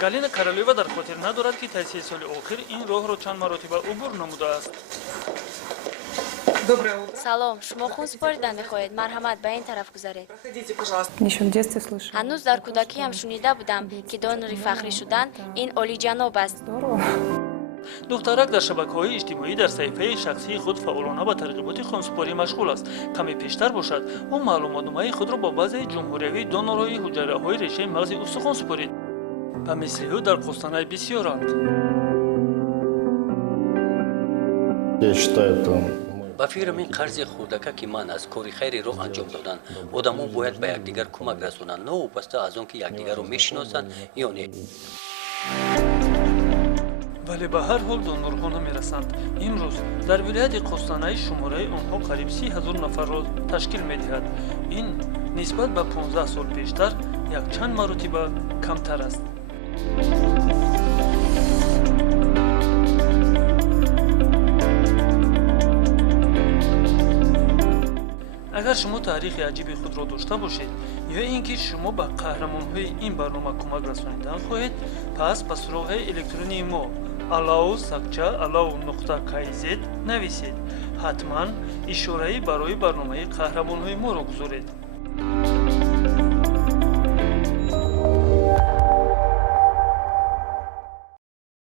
галина королева дар хотир надорад ки таъсиси соли охир ин роҳро чанд маротиба убур намудааст. Доброе утро. салом, шумо хун спорида мехоҳед? Марҳамат, ба ин тараф гузаред. Проходите, пожалуйста. Еще в детстве слышала. ҳанӯз дар кӯдакиам шунида будам ки донори фахрӣ шудан ин олиҷаноб аст. Здорово. духтарак дар шабакаҳои иҷтимоӣ дар саҳифаи шахсии худ фаъолона ба тарғиботи хунсупорӣ машғул аст. Каме пештар бошад, ӯ маълумотномаи худро ба баъзеи ҷумҳуриявии донорҳои ҳуҷайраҳои решаи мағзи устухон супорид. ба мисли ӯ дар қустанаи бисёранд. Я считаю, это ба фикр мин қарзи хурдакаки ман аз кори хайреро анҷом додан. Одамон бояд ба якдигар кӯмак расонанд, новобаста аз он ки якдигарро мешиносанд ё не. вале ба ҳар ҳол донорҳо намерасанд. имрӯз дар вилояти қустанаи шумораи онҳо қариб 30 000 нафарро ташкил медиҳад. ин нисбат ба 15 сол пештар якчанд маротиба камтар аст. агар шумо таърихи аҷиби худро дошта бошед ё ин ки шумо ба қаҳрамонҳои ин барнома кӯмак расонидан хоҳед, пас ба суроғҳои электронии мо alao@alao.kz нависед. ҳатман ишораи барои барномаи қаҳрамонҳои моро гузоред.